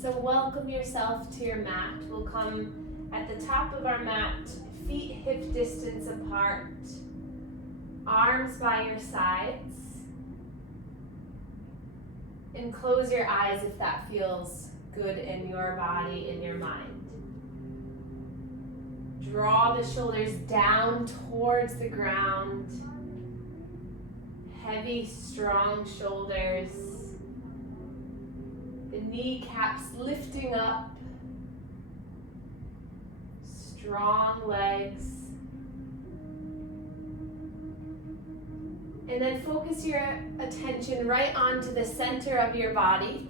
So welcome yourself to your mat. We'll come at the top of our mat, feet hip distance apart, arms by your sides, and close your eyes if that feels good in your body, in your mind. Draw the shoulders down towards the ground. Heavy, strong shoulders. The kneecaps lifting up. Strong legs. And then focus your attention right onto the center of your body.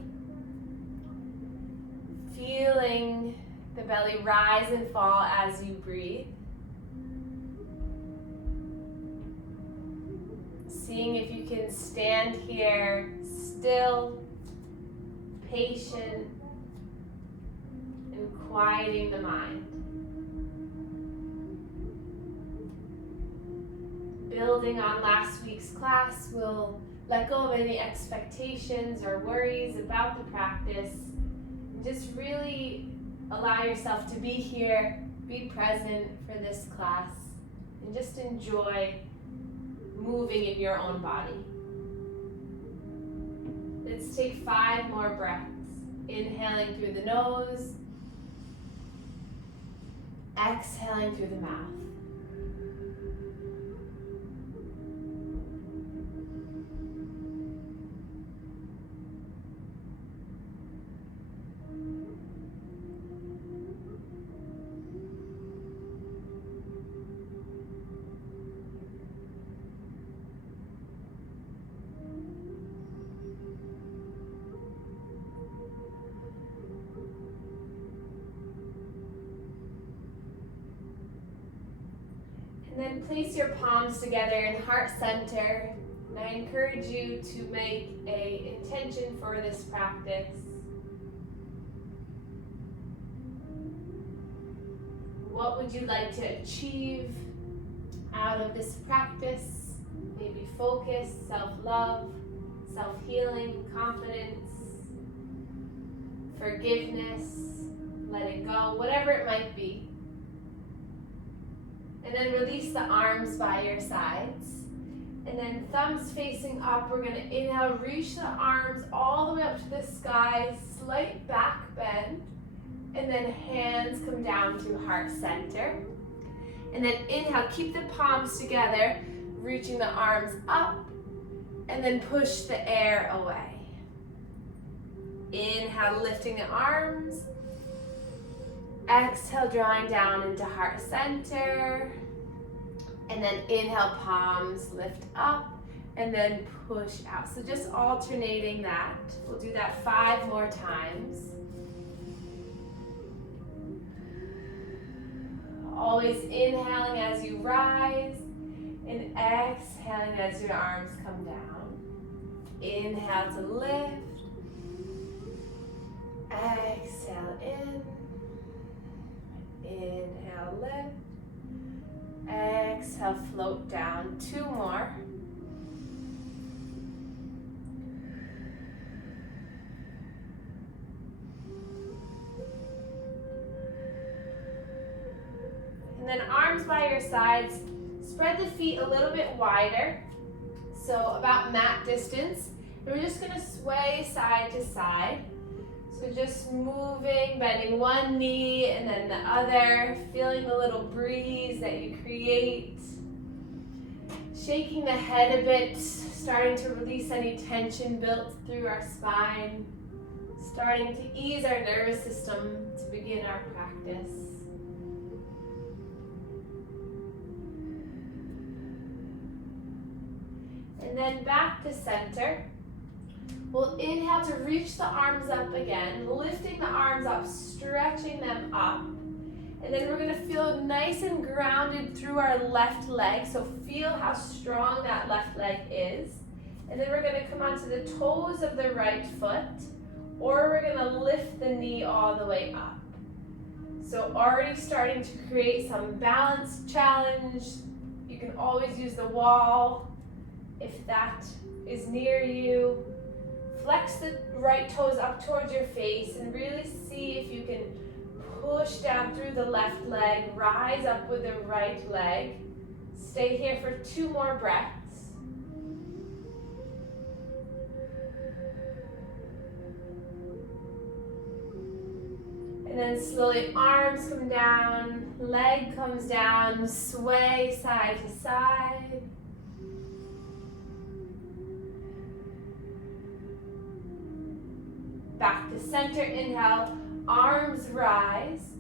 Feeling the belly rise and fall as you breathe. Seeing if you can stand here still, patient, and quieting the mind. Building on last week's class, we'll let go of any expectations or worries about the practice. And just really allow yourself to be here, be present for this class, and just enjoy moving in your own body. Let's take 5 more breaths. Inhaling through the nose, exhaling through the mouth. And then place your palms together in heart center. And I encourage you to make an intention for this practice. What would you like to achieve out of this practice? Maybe focus, self-love, self-healing, confidence, forgiveness, let it go, whatever it might be. And then release the arms by your sides. And then thumbs facing up, we're going to inhale, reach the arms all the way up to the sky, slight back bend. And then hands come down to heart center. And then inhale, keep the palms together, reaching the arms up. And then push the air away. Inhale, lifting the arms. Exhale, drawing down into heart center. And then inhale, palms lift up. And then push out. So just alternating that. We'll do that 5 more times. Always inhaling as you rise. And exhaling as your arms come down. Inhale to lift. Exhale in. Inhale, lift. Exhale, float down. 2 more. And then arms by your sides. Spread the feet a little bit wider. So about mat distance. And we're just going to sway side to side. So just moving, bending one knee and then the other, feeling the little breeze that you create. Shaking the head a bit, starting to release any tension built through our spine. Starting to ease our nervous system to begin our practice. And then back to center. We'll inhale to reach the arms up again, lifting the arms up, stretching them up. And then we're going to feel nice and grounded through our left leg. So feel how strong that left leg is. And then we're going to come onto the toes of the right foot, or we're going to lift the knee all the way up. So already starting to create some balance challenge. You can always use the wall if that is near you. Flex the right toes up towards your face and really see if you can push down through the left leg, rise up with the right leg. Stay here for 2 more breaths. And then slowly arms come down, leg comes down, sway side to side. Back to center, inhale, arms rise.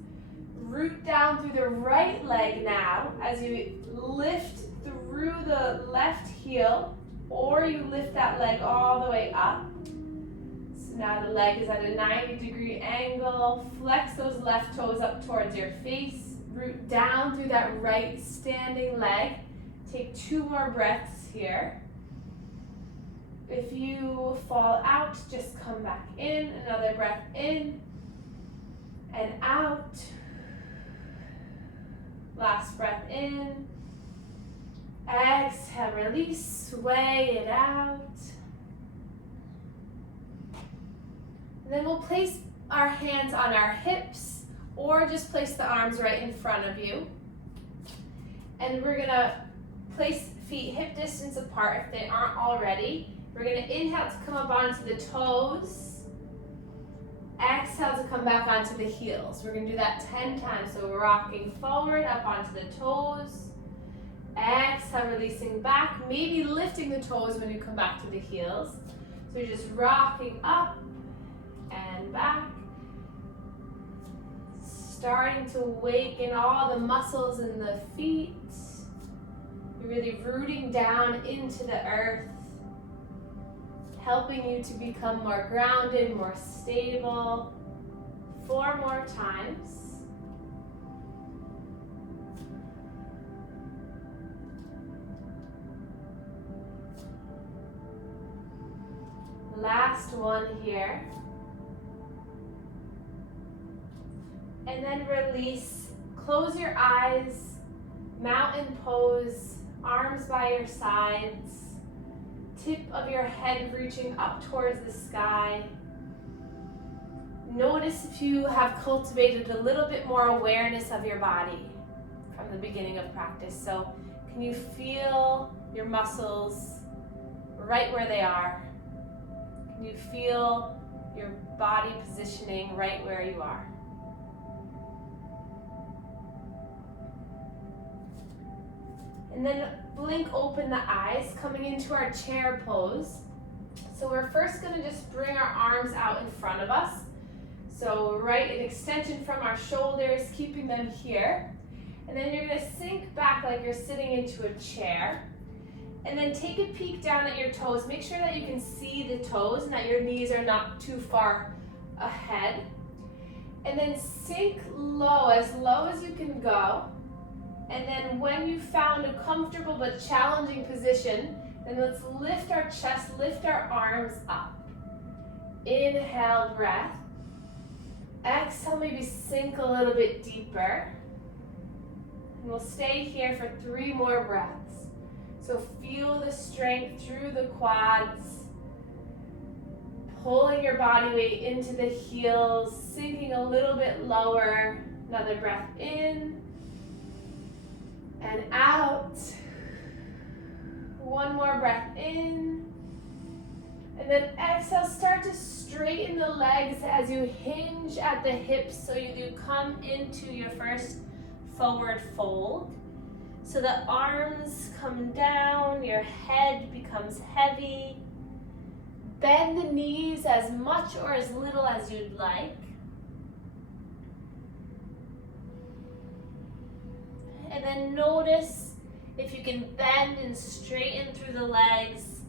Root down through the right leg now as you lift through the left heel, or you lift that leg all the way up. So now the leg is at a 90-degree angle. Flex those left toes up towards your face. Root down through that right standing leg. Take 2 more breaths here. If you fall out, just come back in. Another breath in and out. Last breath in. Exhale, release, sway it out. And then we'll place our hands on our hips or just place the arms right in front of you. And we're gonna place feet hip distance apart if they aren't already. We're gonna inhale to come up onto the toes. Exhale to come back onto the heels. We're gonna do that 10 times. So we're rocking forward, up onto the toes. Exhale, releasing back. Maybe lifting the toes when you come back to the heels. So you're just rocking up and back. Starting to awaken all the muscles in the feet. You're really rooting down into the earth, helping you to become more grounded, more stable. 4 more times. Last one here. And then release. Close your eyes. Mountain pose. Arms by your sides. Tip of your head reaching up towards the sky. Notice if you have cultivated a little bit more awareness of your body from the beginning of practice. So can you feel your muscles right where they are? Can you feel your body positioning right where you are? And then blink open the eyes, coming into our chair pose. So we're first gonna just bring our arms out in front of us. So right, an extension from our shoulders, keeping them here. And then you're gonna sink back like you're sitting into a chair. And then take a peek down at your toes. Make sure that you can see the toes and that your knees are not too far ahead. And then sink low as you can go. And then when you found a comfortable but challenging position, then let's lift our chest, lift our arms up. Inhale, breath. Exhale, maybe sink a little bit deeper. And we'll stay here for 3 more breaths. So feel the strength through the quads, pulling your body weight into the heels, sinking a little bit lower. Another breath in and out. 1 more breath in. And then exhale, start to straighten the legs as you hinge at the hips so you do come into your first forward fold. So the arms come down, your head becomes heavy. Bend the knees as much or as little as you'd like. And then notice if you can bend and straighten through the legs.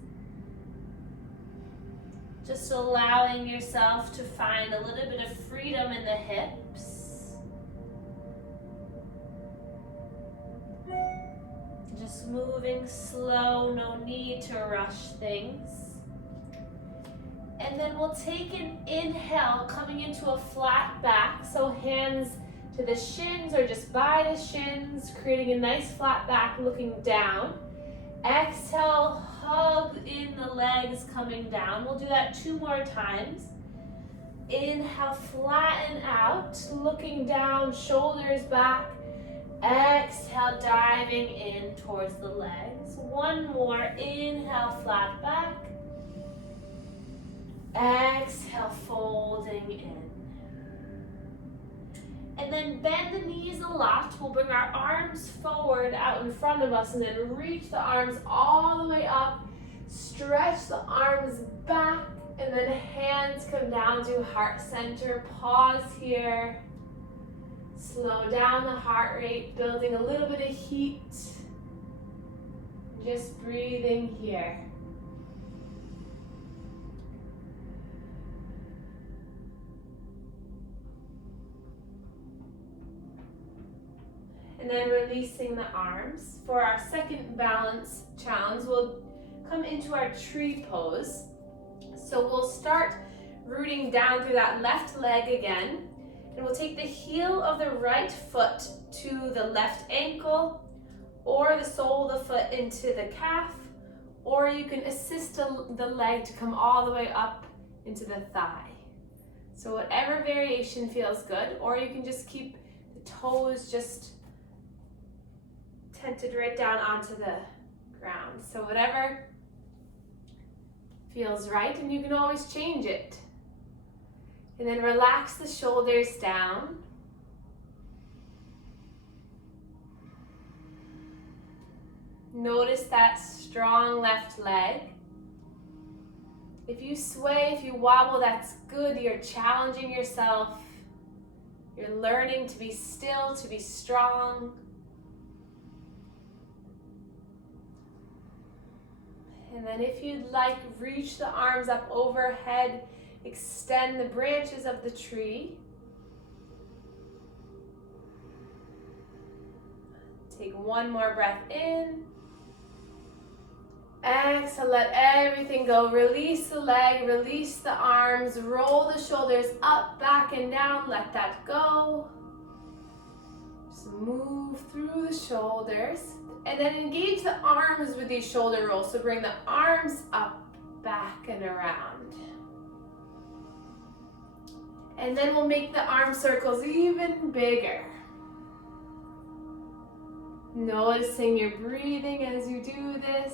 Just allowing yourself to find a little bit of freedom in the hips. Just moving slow, no need to rush things. And then we'll take an inhale, coming into a flat back. So hands to the shins or just by the shins, creating a nice flat back looking down. Exhale, hug in the legs coming down. We'll do that 2 more times. Inhale, flatten out, looking down, shoulders back. Exhale, diving in towards the legs. 1 more, inhale, flat back. Exhale, folding in. And then bend the knees a lot. We'll bring our arms forward out in front of us and then reach the arms all the way up. Stretch the arms back and then hands come down to heart center. Pause here. Slow down the heart rate, building a little bit of heat. Just breathing here. And then releasing the arms. For our second balance challenge, we'll come into our tree pose. So we'll start rooting down through that left leg again. And we'll take the heel of the right foot to the left ankle, or the sole of the foot into the calf, or you can assist the leg to come all the way up into the thigh. So whatever variation feels good, or you can just keep the toes just tented right down onto the ground. So whatever feels right, and you can always change it. And then relax the shoulders down. Notice that strong left leg. If you sway, if you wobble, that's good. You're challenging yourself. You're learning to be still, to be strong. And then if you'd like, reach the arms up overhead. Extend the branches of the tree. Take 1 more breath in. Exhale, let everything go. Release the leg, release the arms, roll the shoulders up, back, and down. Let that go. Just move through the shoulders. And then engage the arms with these shoulder rolls. So bring the arms up, back, and around. And then we'll make the arm circles even bigger. Noticing your breathing as you do this.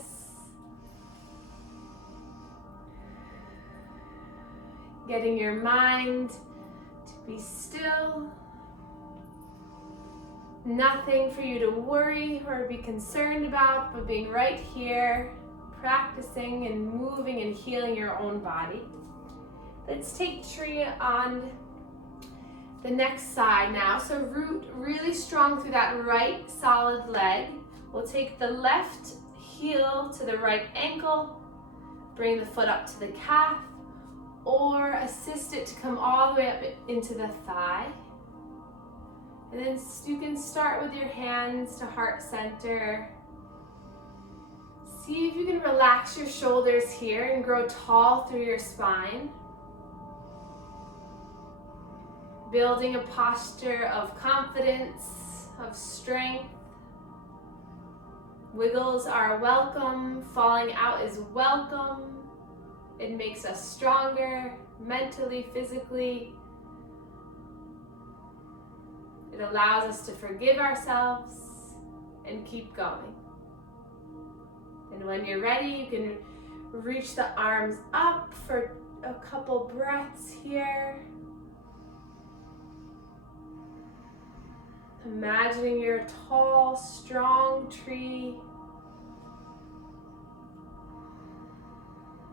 Getting your mind to be still. Nothing for you to worry or be concerned about, but being right here, practicing and moving and healing your own body. Let's take tree on the next side now. So root really strong through that right solid leg. We'll take the left heel to the right ankle, bring the foot up to the calf, or assist it to come all the way up into the thigh. And then you can start with your hands to heart center. See if you can relax your shoulders here and grow tall through your spine. Building a posture of confidence, of strength. Wiggles are welcome, falling out is welcome. It makes us stronger, mentally, physically. It allows us to forgive ourselves and keep going. And when you're ready, you can reach the arms up for a couple breaths here. Imagining you're a tall, strong tree.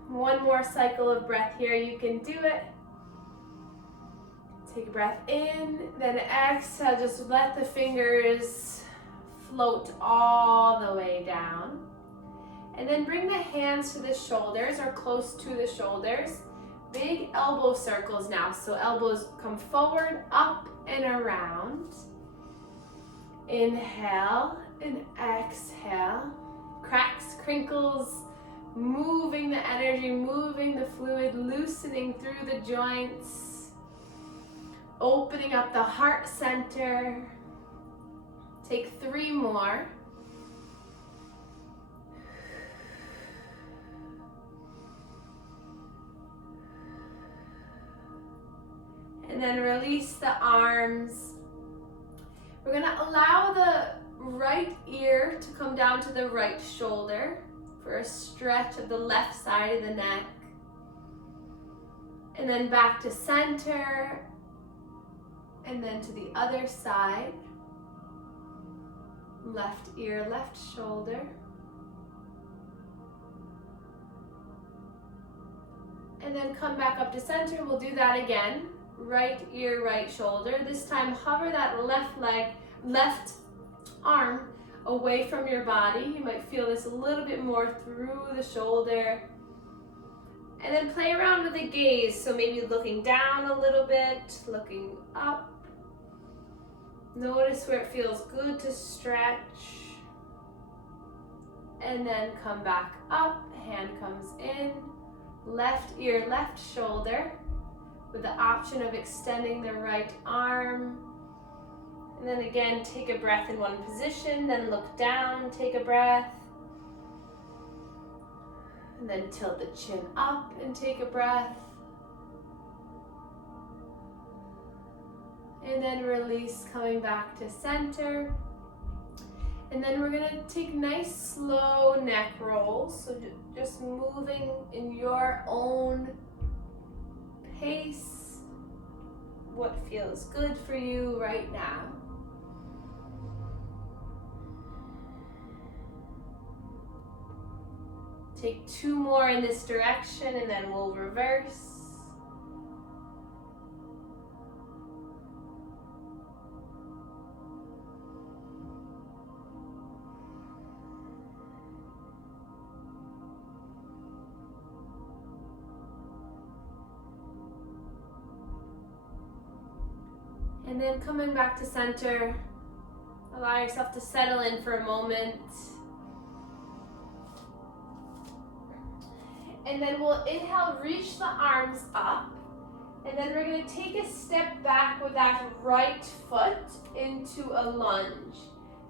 1 more cycle of breath here. You can do it. Take a breath in, then exhale. Just let the fingers float all the way down. And then bring the hands to the shoulders or close to the shoulders. Big elbow circles now. So elbows come forward, up, and around. Inhale and exhale. Cracks, crinkles, moving the energy, moving the fluid, loosening through the joints, opening up the heart center. Take 3 more. then release the arms. We're gonna allow the right ear to come down to the right shoulder for a stretch of the left side of the neck. And then back to center, and then to the other side. Left ear, left shoulder. And then come back up to center. We'll do that again. Right ear, right shoulder. This time hover that left arm away from your body. You might feel this a little bit more through the shoulder. And then play around with the gaze. So maybe looking down a little bit, looking up. Notice where it feels good to stretch. And then come back up, hand comes in. Left ear, left shoulder, with the option of extending the right arm. And then again, take a breath in one position, then look down, take a breath. And then tilt the chin up and take a breath. And then release, coming back to center. And then we're gonna take nice slow neck rolls. So just moving in your own pace, what feels good for you right now. Take 2 more in this direction and then we'll reverse. And then coming back to center, allow yourself to settle in for a moment. And then we'll inhale, reach the arms up. And then we're gonna take a step back with that right foot into a lunge.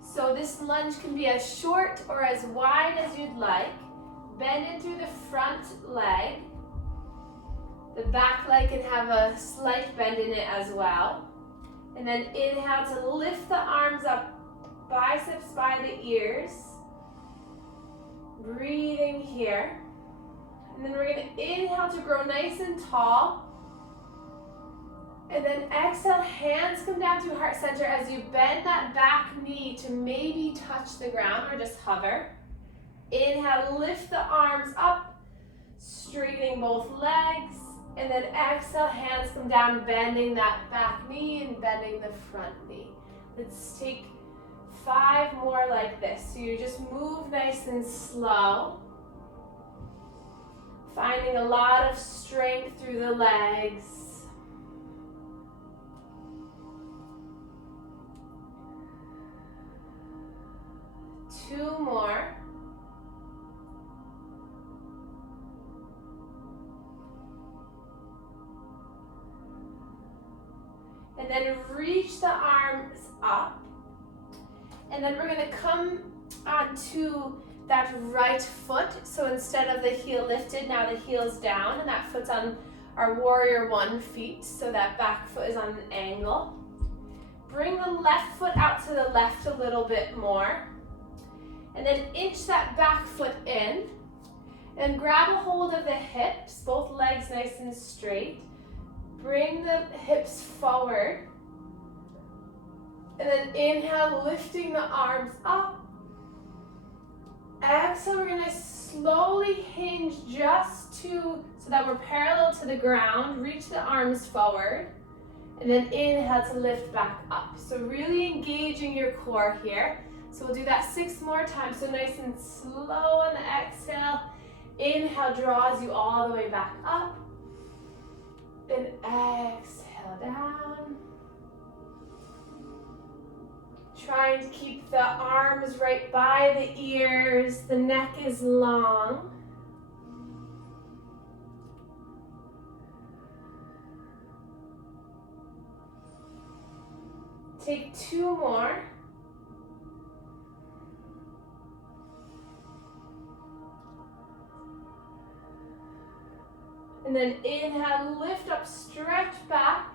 So this lunge can be as short or as wide as you'd like. Bend in through the front leg. The back leg can have a slight bend in it as well. And then inhale to lift the arms up, biceps by the ears. Breathing here. And then we're going to inhale to grow nice and tall. And then exhale, hands come down through heart center as you bend that back knee to maybe touch the ground or just hover. Inhale, lift the arms up, straightening both legs. And then exhale, hands come down, bending that back knee and bending the front knee. Let's take 5 more like this. So you just move nice and slow. Finding a lot of strength through the legs. Two more. And then reach the arms up. And then we're gonna come onto that right foot. So instead of the heel lifted, now the heel's down and that foot's on our warrior 1 feet. So that back foot is on an angle. Bring the left foot out to the left a little bit more. And then inch that back foot in. And grab a hold of the hips, both legs nice and straight. Bring the hips forward. And then inhale, lifting the arms up. Exhale, we're gonna slowly hinge just so that we're parallel to the ground. Reach the arms forward. And then inhale to lift back up. So really engaging your core here. So we'll do that 6 more times. So nice and slow on the exhale. Inhale draws you all the way back up. Then exhale down. Trying to keep the arms right by the ears. The neck is long. Take 2 more. And then inhale, lift up, stretch back.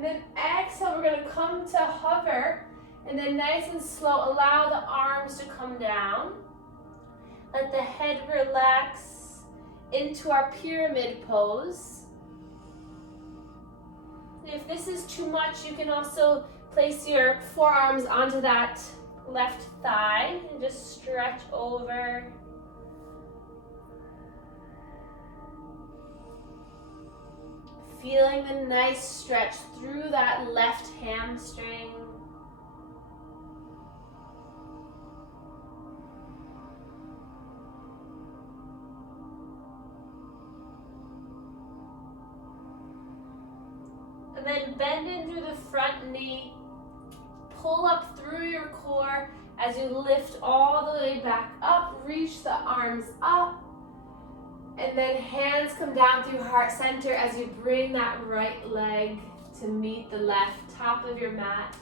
And then exhale, we're gonna come to hover, and then nice and slow, allow the arms to come down. Let the head relax into our pyramid pose. If this is too much, you can also place your forearms onto that left thigh and just stretch over. Feeling the nice stretch through that left hamstring. And then bend in through the front knee. Pull up through your core as you lift all the way back up. Reach the arms up. And then hands come down through heart center as you bring that right leg to meet the left, top of your mat.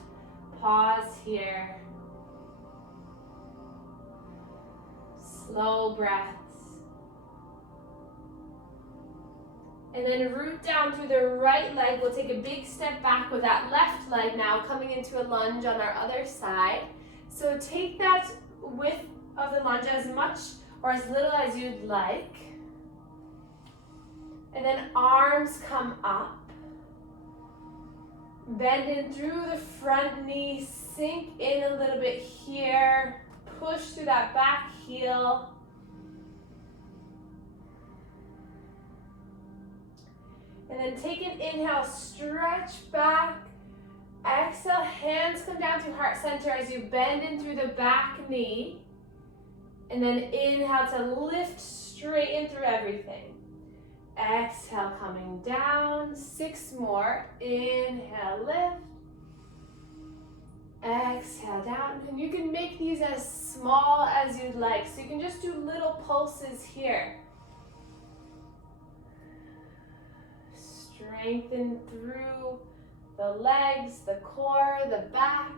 Pause here. Slow breaths. And then root down through the right leg. We'll take a big step back with that left leg now, coming into a lunge on our other side. So take that width of the lunge as much or as little as you'd like. And then arms come up. Bend in through the front knee, sink in a little bit here. Push through that back heel. And then take an inhale, stretch back. Exhale, hands come down to heart center as you bend in through the back knee. And then inhale to lift straight in through everything. Exhale, coming down. 6 more. Inhale, lift. Exhale, down. And you can make these as small as you'd like. So you can just do little pulses here. Strengthen through the legs, the core, the back.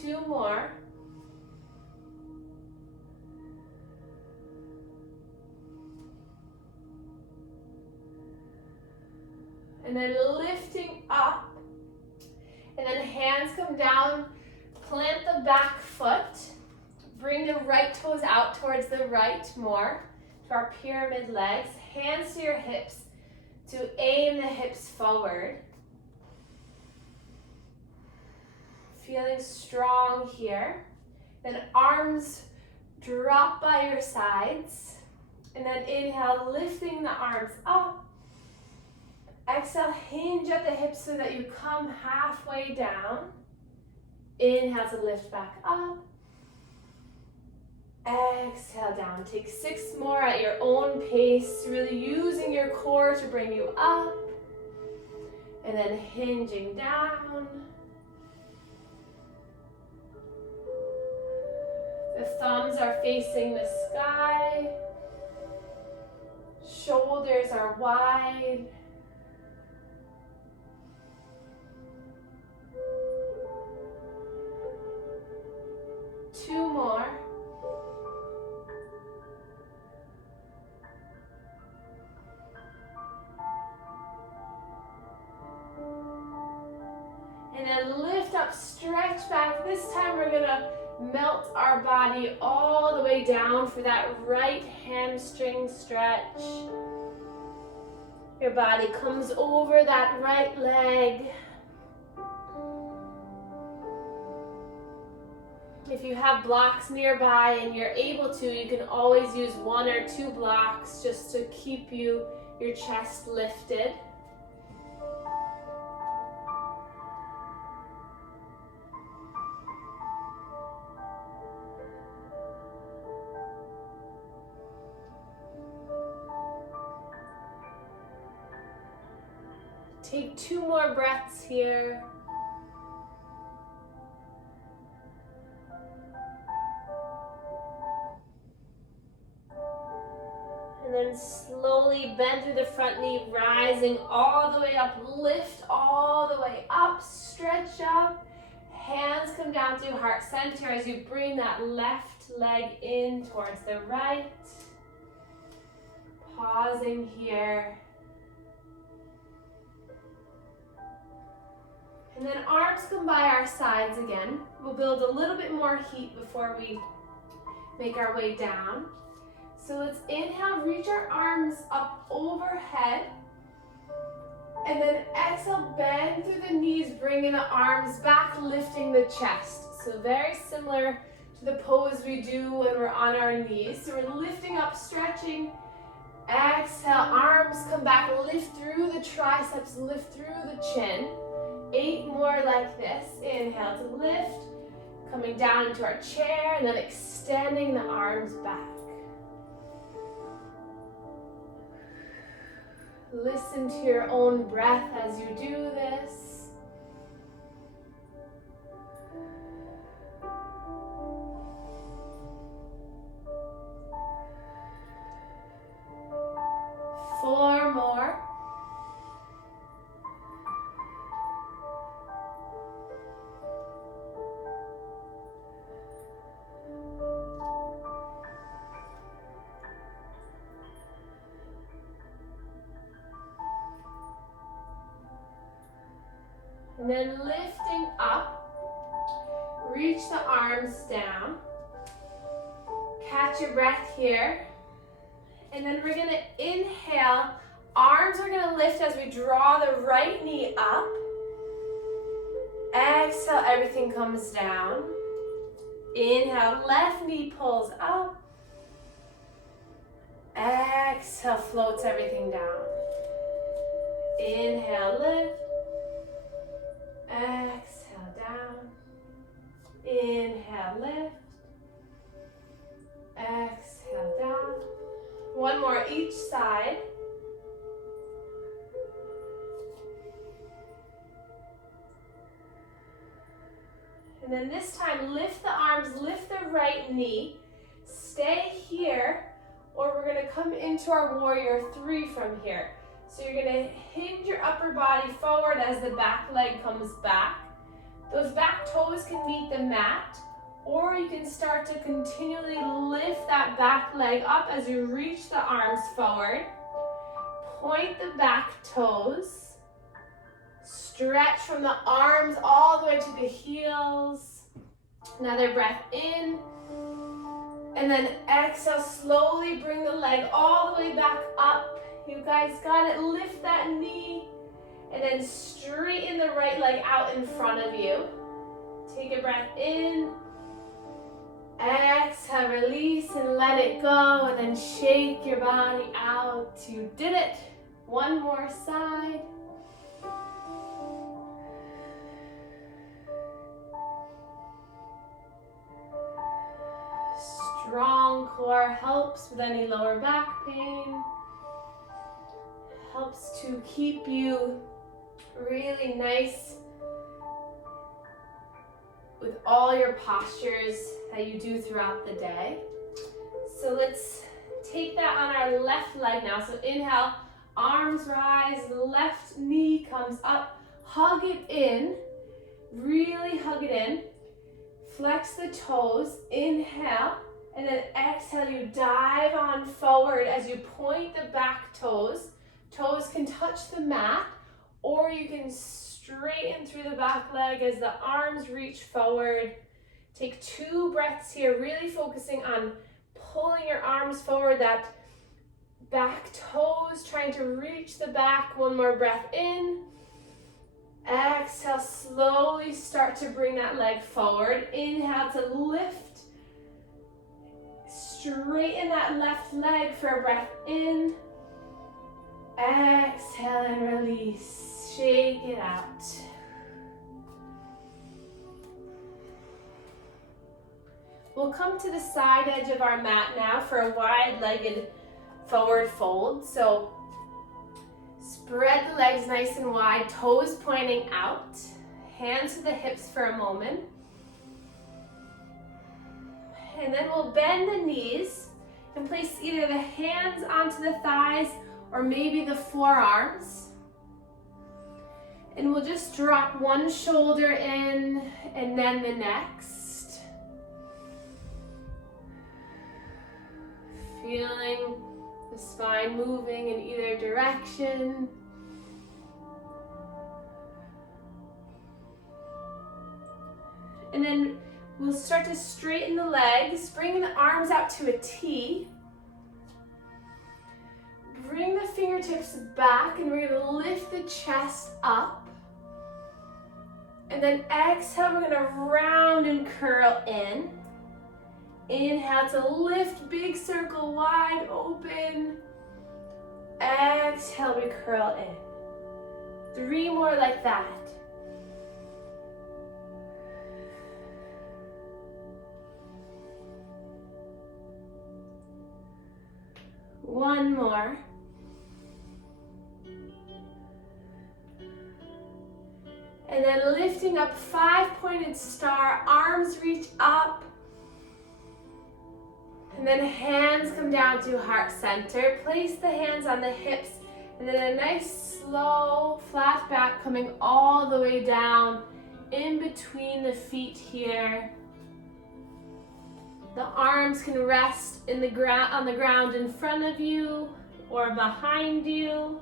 Two more. And then lifting up. And then hands come down, plant the back foot. Bring the right toes out towards the right more, to our pyramid legs. Hands to your hips to aim the hips forward. Feeling strong here. Then arms drop by your sides. And then inhale, lifting the arms up. Exhale, hinge at the hips so that you come halfway down. Inhale to lift back up. Exhale down. Take 6 more at your own pace, really using your core to bring you up. And then hinging down. The thumbs are facing the sky. Shoulders are wide. Two more. And then lift up, stretch back. This time we're gonna melt our body all the way down for that right hamstring stretch. Your body comes over that right leg. If you have blocks nearby and you're able to, you can always use 1 or 2 blocks just to keep your chest lifted. Take 2 more breaths here. And then slowly bend through the front knee, rising all the way up. Lift all the way up, stretch up. Hands come down through heart center as you bring that left leg in towards the right. Pausing here. And then arms come by our sides again. We'll build a little bit more heat before we make our way down. So let's inhale, reach our arms up overhead. And then exhale, bend through the knees, bringing the arms back, lifting the chest. So very similar to the pose we do when we're on our knees. So we're lifting up, stretching. Exhale, arms come back, lift through the triceps, lift through the chin. 8 more like this. Inhale to lift, coming down into our chair, and then extending the arms back. Listen to your own breath as you do this. Four more. And then lifting up, reach the arms down. Catch your breath here. And then we're gonna inhale. Arms are gonna lift as we draw the right knee up. Exhale, everything comes down. Inhale, left knee pulls up. Exhale, floats everything down. Inhale, lift. Exhale, down. Inhale, lift. Exhale, down. One more each side. And then this time, lift the arms, lift the right knee. Stay here, or we're gonna come into our warrior 3 from here. So you're gonna hinge your upper body forward as the back leg comes back. Those back toes can meet the mat, or you can start to continually lift that back leg up as you reach the arms forward. Point the back toes. Stretch from the arms all the way to the heels. Another breath in. And then exhale, slowly bring the leg all the way back up. You guys got it. Lift that knee and then straighten the right leg out in front of you. Take a breath in. Exhale, release and let it go, and then shake your body out. You did it. One more side. Strong core helps with any lower back pain. Helps to keep you really nice with all your postures that you do throughout the day. So let's take that on our left leg now. So inhale, arms rise, left knee comes up, hug it in, really hug it in. Flex the toes, inhale, and then exhale, you dive on forward as you point the back toes. Toes can touch the mat, or you can straighten through the back leg as the arms reach forward. Take 2 breaths here, really focusing on pulling your arms forward, that back toes, trying to reach the back. One more breath in. Exhale, slowly start to bring that leg forward. Inhale to lift. Straighten that left leg for a breath in. Exhale and release. Shake it out. We'll come to the side edge of our mat now for a wide-legged forward fold. So spread the legs nice and wide, toes pointing out. Hands to the hips for a moment. And then we'll bend the knees and place either the hands onto the thighs or maybe the forearms. And we'll just drop one shoulder in and then the next. Feeling The spine moving in either direction. And then we'll start to straighten the legs, bring the arms out to a T. Bring the fingertips back and we're gonna lift the chest up. And then exhale, we're gonna round and curl in. Inhale to lift, big circle wide open. Exhale, we curl in. 3 more like that. One more. And then lifting up, 5-pointed star, arms reach up. And then hands come down to heart center. Place the hands on the hips. And then a nice slow flat back coming all the way down in between the feet here. The arms can rest in the on the ground in front of you or behind you.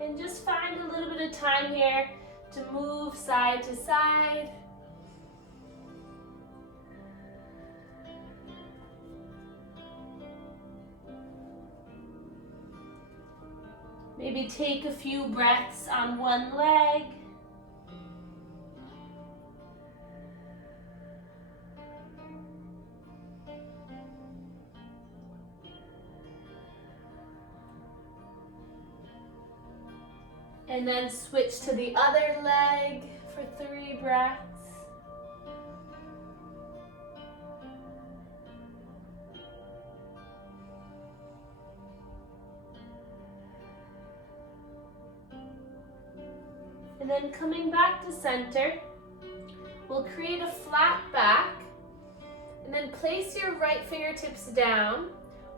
And just find a little bit of time here to move side to side. Maybe take a few breaths on one leg. And then switch to the other leg for 3 breaths. And then coming back to center, we'll create a flat back. And then place your right fingertips down,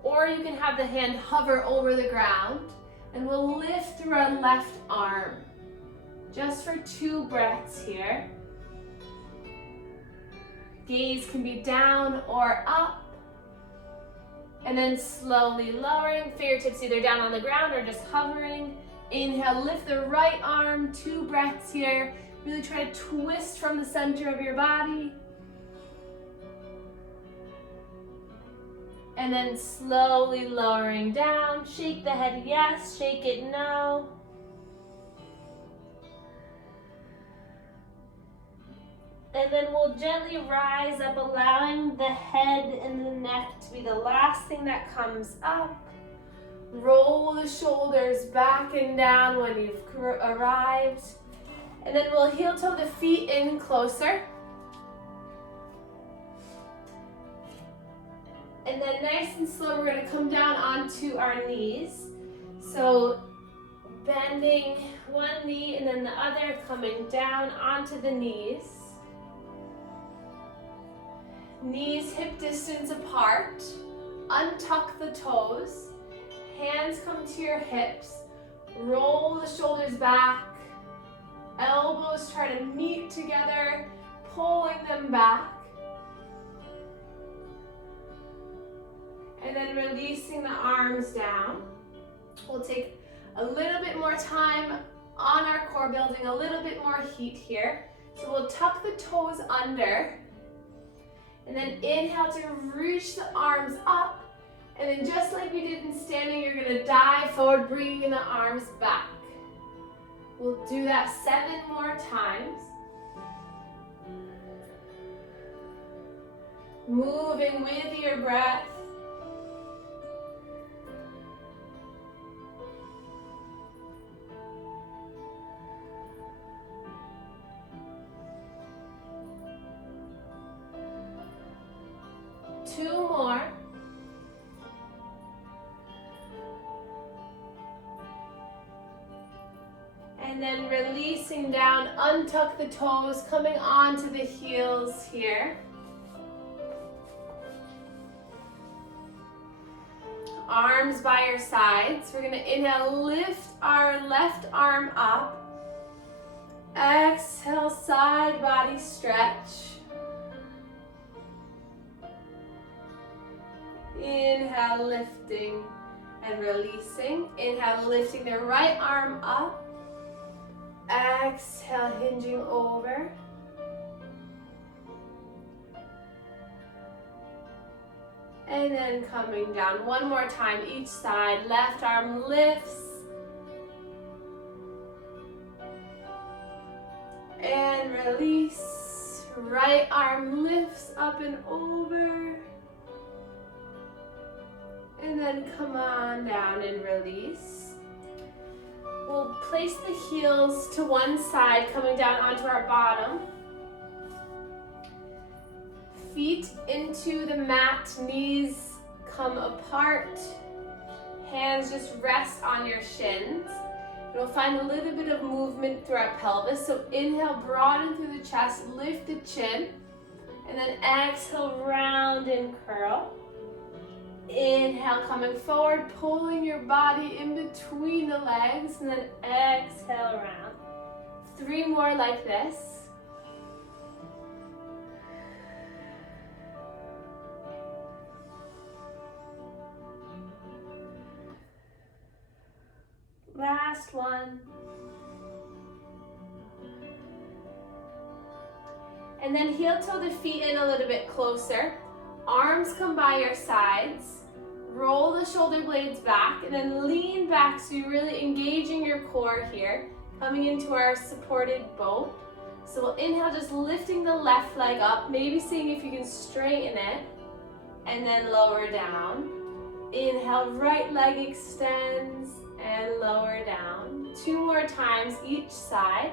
or you can have the hand hover over the ground. And we'll lift through our left arm. Just for 2 breaths here. Gaze can be down or up. And then slowly lowering, fingertips either down on the ground or just hovering. Inhale, lift the right arm, 2 breaths here. Really try to twist from the center of your body. And then slowly lowering down. Shake the head yes, shake it no. And then we'll gently rise up, allowing the head and the neck to be the last thing that comes up. Roll the shoulders back and down when you've arrived. And then we'll heel toe the feet in closer. And then nice and slow, we're going to come down onto our knees. So bending one knee and then the other, coming down onto the knees. Knees hip distance apart. Untuck the toes. Hands come to your hips. Roll the shoulders back. Elbows try to meet together, pulling them back. And then releasing the arms down. We'll take a little bit more time on our core, building a little bit more heat here. So we'll tuck the toes under. And then inhale to reach the arms up. And then just like we did in standing, you're gonna dive forward, bringing the arms back. We'll do that 7 more times. Moving with your breath. Two more. And then releasing down, untuck the toes, coming onto the heels here. Arms by your sides. We're gonna inhale, lift our left arm up. Exhale, side body stretch. Inhale, lifting and releasing. Inhale, lifting the right arm up. Exhale, hinging over. And then coming down one more time each side. Left arm lifts. And release. Right arm lifts up and over. And then come on down and release. We'll place the heels to one side, coming down onto our bottom. Feet into the mat, knees come apart. Hands just rest on your shins. We'll find a little bit of movement through our pelvis. So inhale, broaden through the chest, lift the chin. And then exhale, round and curl. Inhale, coming forward, pulling your body in between the legs, and then exhale, round. 3 more like this. Last one. And then heel toe the feet in a little bit closer. Arms come by your sides. Roll the shoulder blades back and then lean back so you're really engaging your core here. Coming into our supported boat. So we'll inhale, just lifting the left leg up, maybe seeing if you can straighten it, and then lower down. Inhale, right leg extends and lower down. 2 more times each side.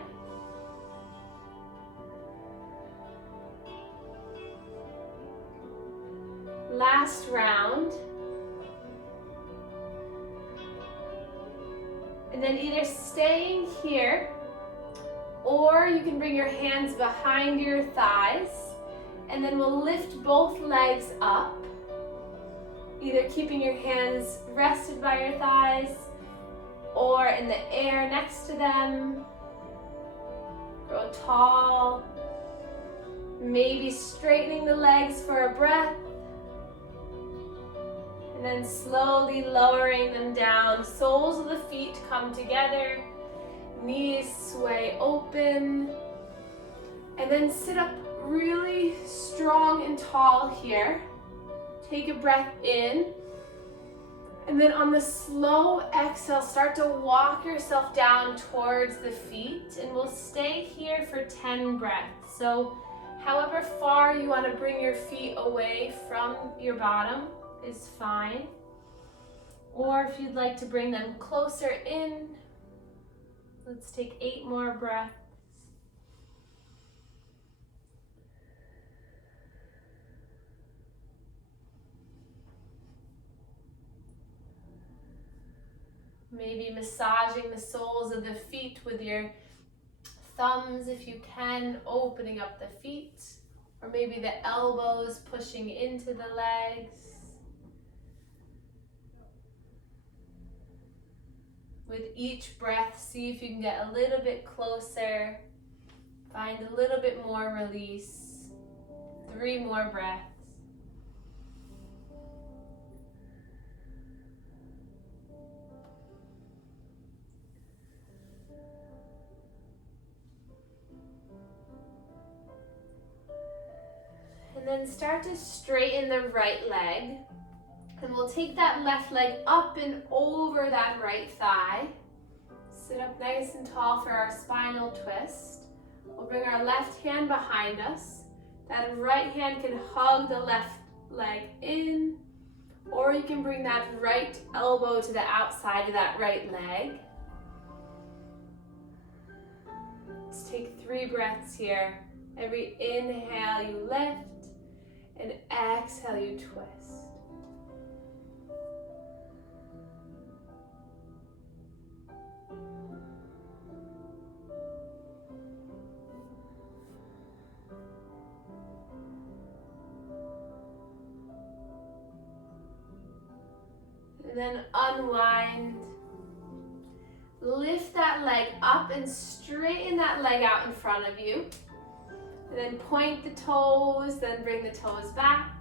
Last round. And then either staying here, or you can bring your hands behind your thighs, and then we'll lift both legs up, either keeping your hands rested by your thighs, or in the air next to them. Grow tall, maybe straightening the legs for a breath. And then slowly lowering them down. Soles of the feet come together. Knees sway open. And then sit up really strong and tall here. Take a breath in. And then on the slow exhale, start to walk yourself down towards the feet. And we'll stay here for 10 breaths. So however far you want to bring your feet away from your bottom is fine. Or if you'd like to bring them closer in, let's take 8 more breaths. Maybe massaging the soles of the feet with your thumbs if you can, opening up the feet, or maybe the elbows pushing into the legs. With each breath, see if you can get a little bit closer. Find a little bit more release. 3 more breaths. And then start to straighten the right leg. And we'll take that left leg up and over that right thigh. Sit up nice and tall for our spinal twist. We'll bring our left hand behind us. That right hand can hug the left leg in, or you can bring that right elbow to the outside of that right leg. Let's take 3 breaths here. Every inhale you lift, and exhale you twist. And then unwind. Lift that leg up and straighten that leg out in front of you. And then point the toes, then bring the toes back.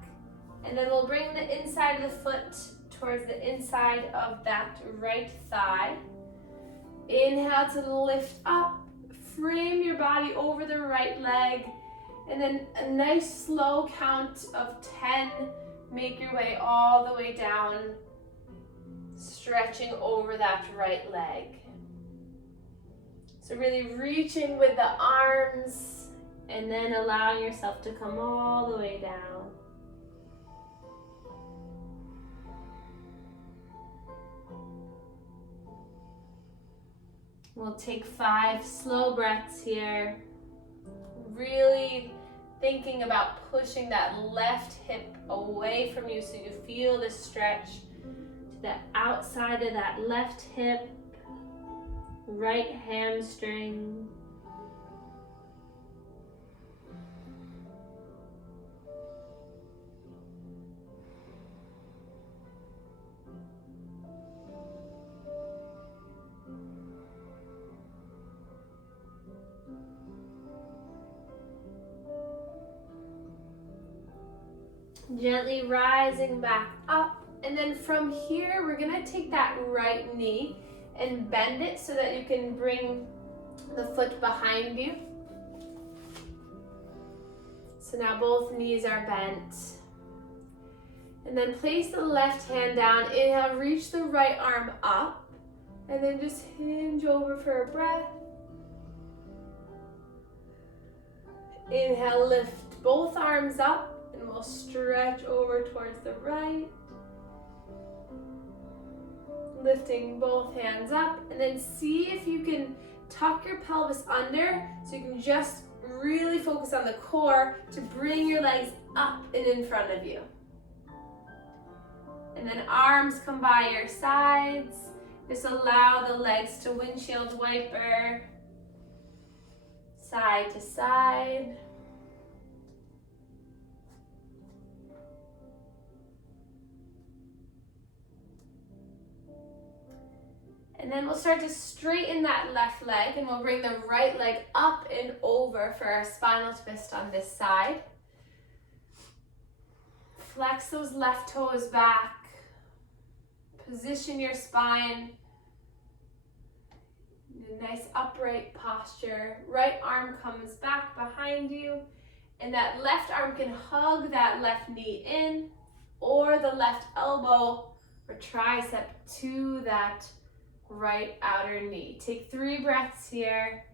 And then we'll bring the inside of the foot towards the inside of that right thigh. Inhale to lift up, frame your body over the right leg, and then a nice slow count of 10. Make your way all the way down, stretching over that right leg. So really reaching with the arms and then allowing yourself to come all the way down. We'll take 5 slow breaths here. Really thinking about pushing that left hip away from you so you feel the stretch to the outside of that left hip, right hamstring. Gently rising back up, and then from here we're gonna take that right knee and bend it so that you can bring the foot behind you. So now both knees are bent. And then place the left hand down. Inhale, reach the right arm up, and then just hinge over for a breath. Inhale, lift both arms up. And we'll stretch over towards the right. Lifting both hands up, and then see if you can tuck your pelvis under so you can just really focus on the core to bring your legs up and in front of you. And then arms come by your sides. Just allow the legs to windshield wiper, side to side. And then we'll start to straighten that left leg, and we'll bring the right leg up and over for our spinal twist on this side. Flex those left toes back. Position your spine in a nice upright posture. Right arm comes back behind you, and that left arm can hug that left knee in, or the left elbow or tricep to that right outer knee. Take 3 breaths here.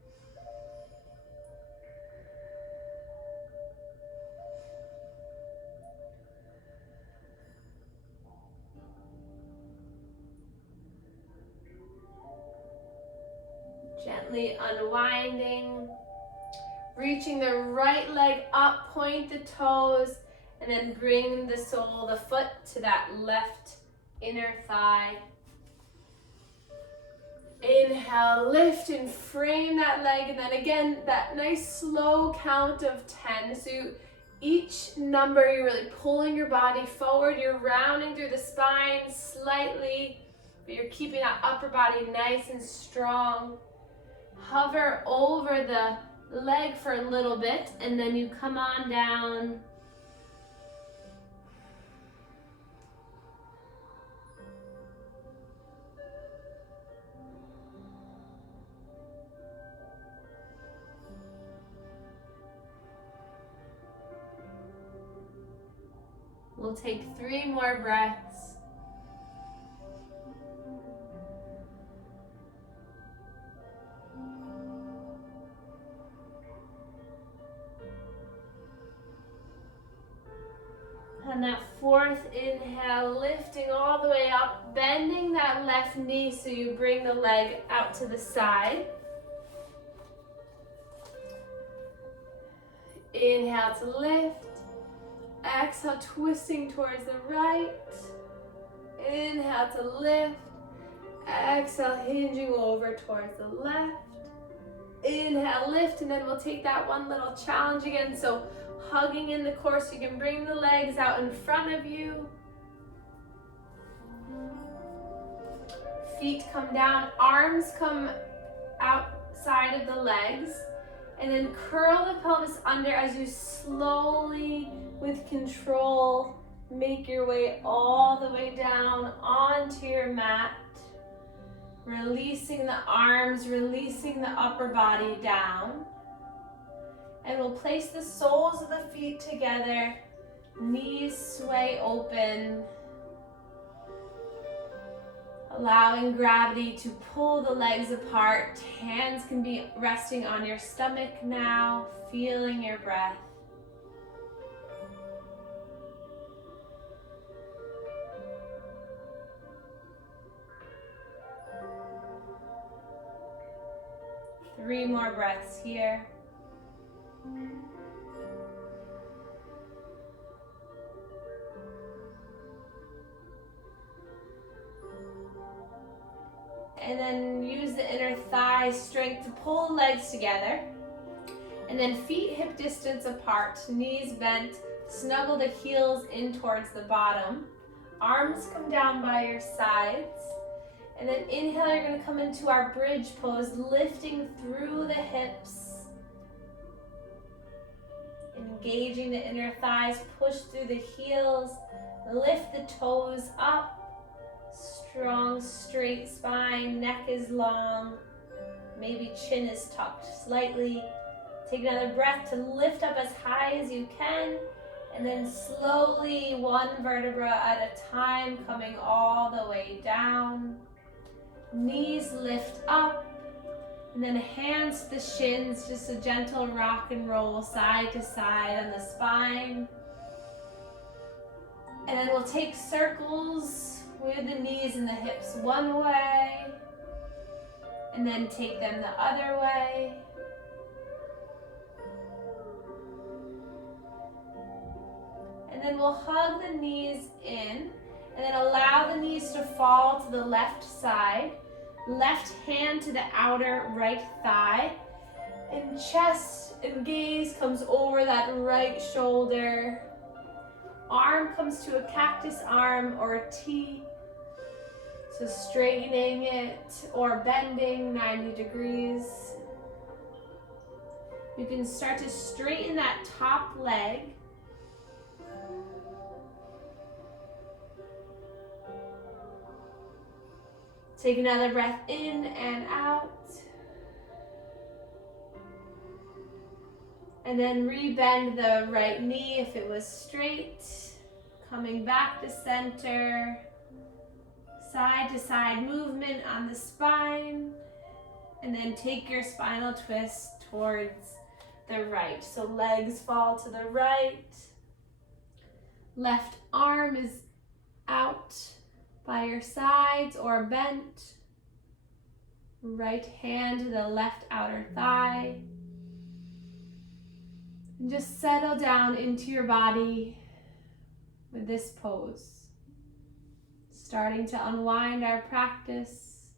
Gently unwinding, reaching the right leg up, point the toes, and then bring the sole of the foot to that left inner thigh. Inhale, lift and frame that leg, and then again, that nice slow count of 10. So each number, you're really pulling your body forward, you're rounding through the spine slightly, but you're keeping that upper body nice and strong. Hover over the leg for a little bit, and then you come on down. We'll take 3 more breaths. On that 4th inhale, lifting all the way up, bending that left knee so you bring the leg out to the side. Inhale to lift. Exhale, twisting towards the right. Inhale to lift. Exhale, hinging over towards the left. Inhale, lift, and then we'll take that one little challenge again. So hugging in the core so you can bring the legs out in front of you. Feet come down, arms come outside of the legs, and then curl the pelvis under as you slowly, with control, Make your way all the way down onto your mat. Releasing the arms, releasing the upper body down. And we'll place the soles of the feet together. Knees sway open. Allowing gravity to pull the legs apart. Hands can be resting on your stomach now, feeling your breath. Three more breaths here. And then use the inner thigh strength to pull legs together. And then feet hip distance apart, knees bent, snuggle the heels in towards the bottom. Arms come down by your sides. And then inhale, you're going to come into our bridge pose, lifting through the hips. Engaging the inner thighs, push through the heels, lift the toes up. Strong, straight spine, neck is long. Maybe chin is tucked slightly. Take another breath to lift up as high as you can. And then slowly, one vertebra at a time, coming all the way down. Knees lift up, and then hands to the shins, just a gentle rock and roll side to side on the spine. And then we'll take circles with the knees and the hips one way, and then take them the other way. And then we'll hug the knees in, and then allow the knees to fall to the left side. Left hand to the outer right thigh, and chest and gaze comes over that right shoulder. Arm comes to a cactus arm or a T. So straightening it or bending 90 degrees. You can start to straighten that top leg. Take another breath in and out. And then rebend the right knee if it was straight. Coming back to center. Side to side movement on the spine. And then take your spinal twist towards the right. So legs fall to the right. Left arm is out by your sides or bent. Right hand to the left outer thigh. And just settle down into your body with this pose. Starting to unwind our practice.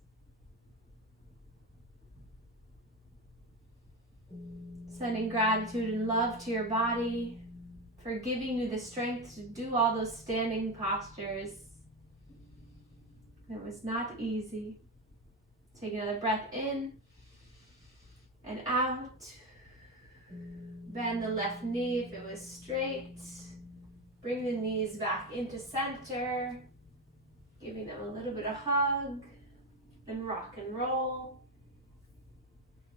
Sending gratitude and love to your body for giving you the strength to do all those standing postures. It was not easy. Take another breath in and out. Bend the left knee if it was straight. Bring the knees back into center. Giving them a little bit of hug and rock and roll.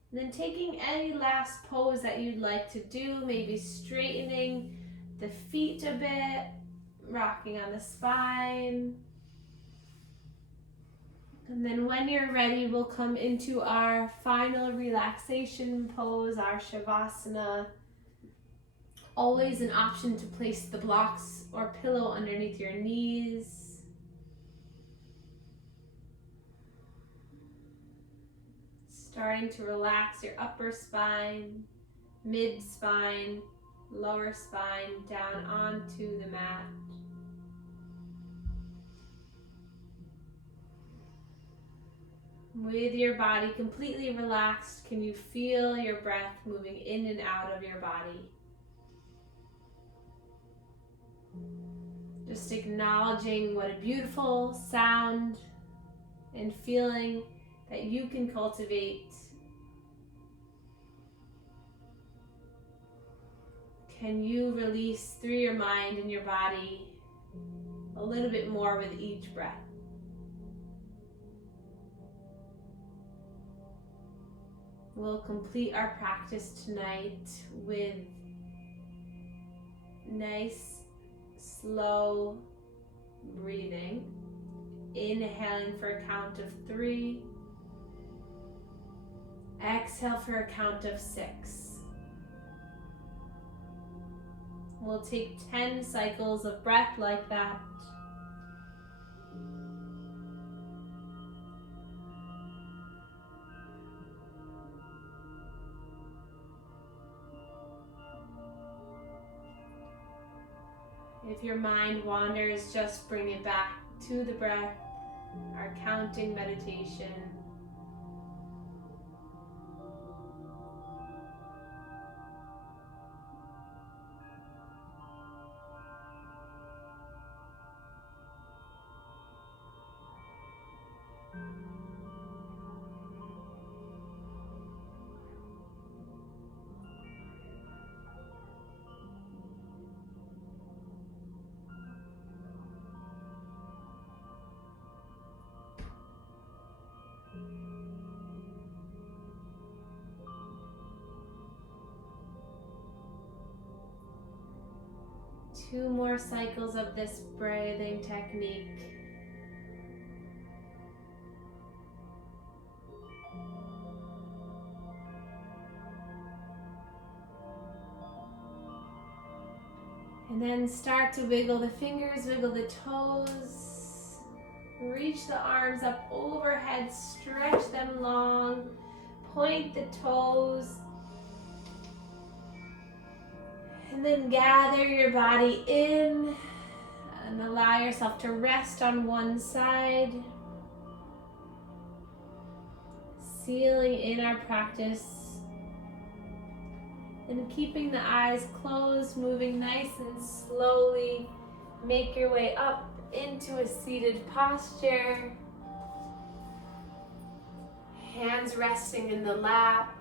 And then taking any last pose that you'd like to do, maybe straightening the feet a bit, rocking on the spine. And then when you're ready, we'll come into our final relaxation pose, our Shavasana. Always an option to place the blocks or pillow underneath your knees. Starting to relax your upper spine, mid spine, lower spine, down onto the mat. With your body completely relaxed, can you feel your breath moving in and out of your body? Just acknowledging what a beautiful sound and feeling that you can cultivate. Can you release through your mind and your body a little bit more with each breath. We'll complete our practice tonight with nice, slow breathing. Inhaling for a count of 3. Exhale for a count of 6. We'll take 10 cycles of breath like that. If your mind wanders, just bring it back to the breath, our counting meditation. Two more cycles of this breathing technique. And then start to wiggle the fingers, wiggle the toes. Reach the arms up overhead, stretch them long. Point the toes. And then gather your body in and allow yourself to rest on one side. Sealing in our practice and keeping the eyes closed, moving nice and slowly. Make your way up into a seated posture. Hands resting in the lap.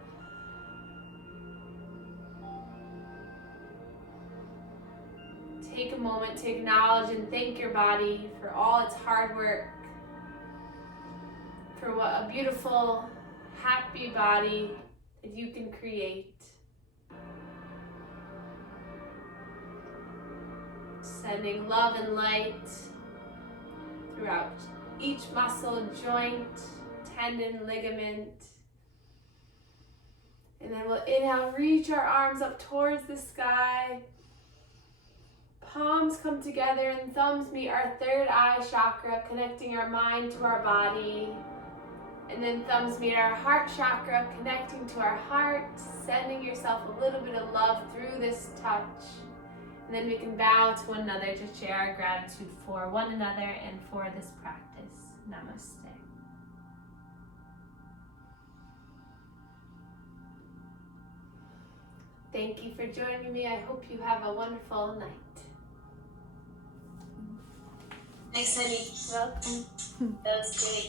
Take a moment to acknowledge and thank your body for all its hard work, for what a beautiful, happy body that you can create. Sending love and light throughout each muscle, joint, tendon, ligament. And then we'll inhale, reach our arms up towards the sky. Palms come together and thumbs meet our third eye chakra, connecting our mind to our body. And then thumbs meet our heart chakra, connecting to our heart, sending yourself a little bit of love through this touch. And then we can bow to one another to share our gratitude for one another and for this practice. Namaste. Thank you for joining me. I hope you have a wonderful night. Thanks, honey. Welcome. That was great.